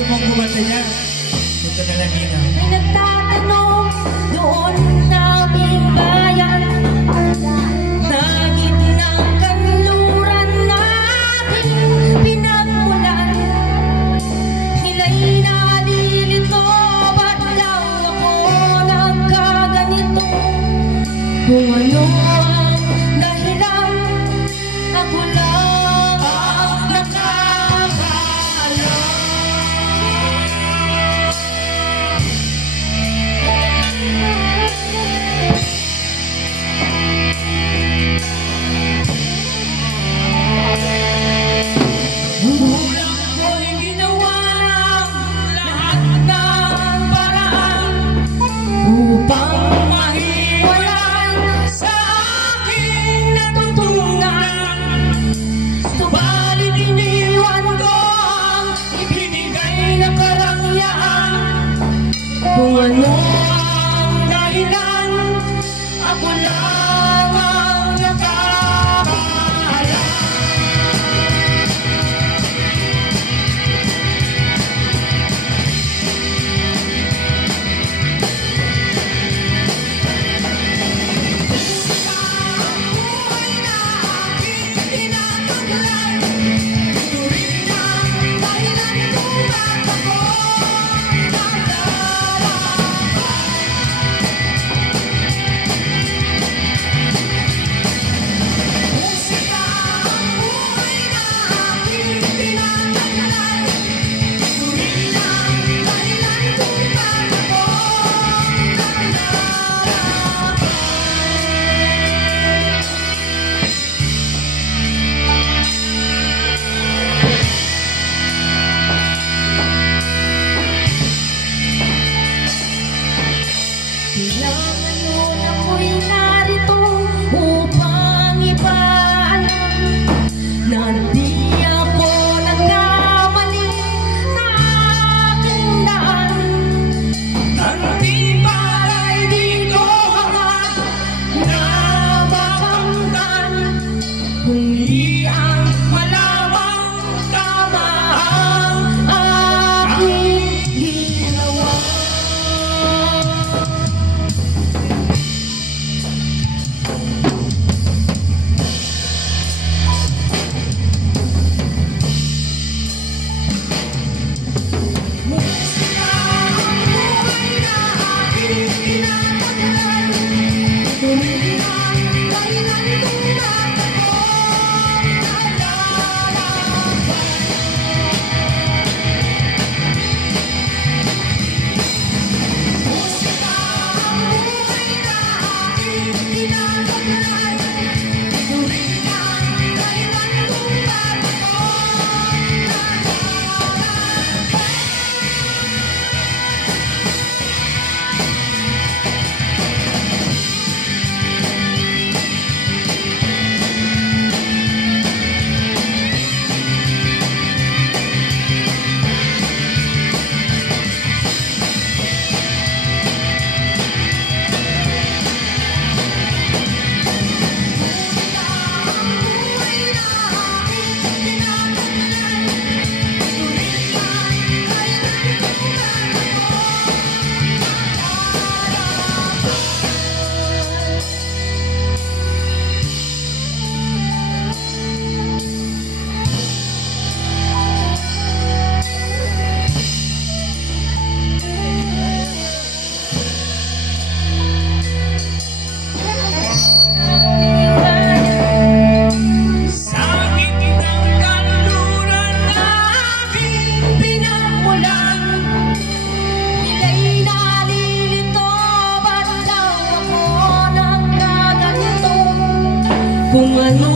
gusto mong kumanta niya? Ito na lang yun. May nagtatanong doon sa aming bayan, sa gitnang kanluran natin pinagmulan. Sila'y nalilito, ba't daw ako nagkaganito? Kung ano ang dahilan, ako lang ang nakakaalam. Kulang ko'y ginawa ng lahat ng paraan upang mahiwalan sa aking natutunan. Subalit iniwan ko ang ibinigay na karangyaan. Kung ano ang dahilan, ako lang ang nakakaalam. Kailangan yun ako'y narito upang ipaalam na di ako nagkamali sa aking daan. Ang tibalay di ko hangad na makamtan, kundi ang malamang tama ang aking ginawa. Kung ano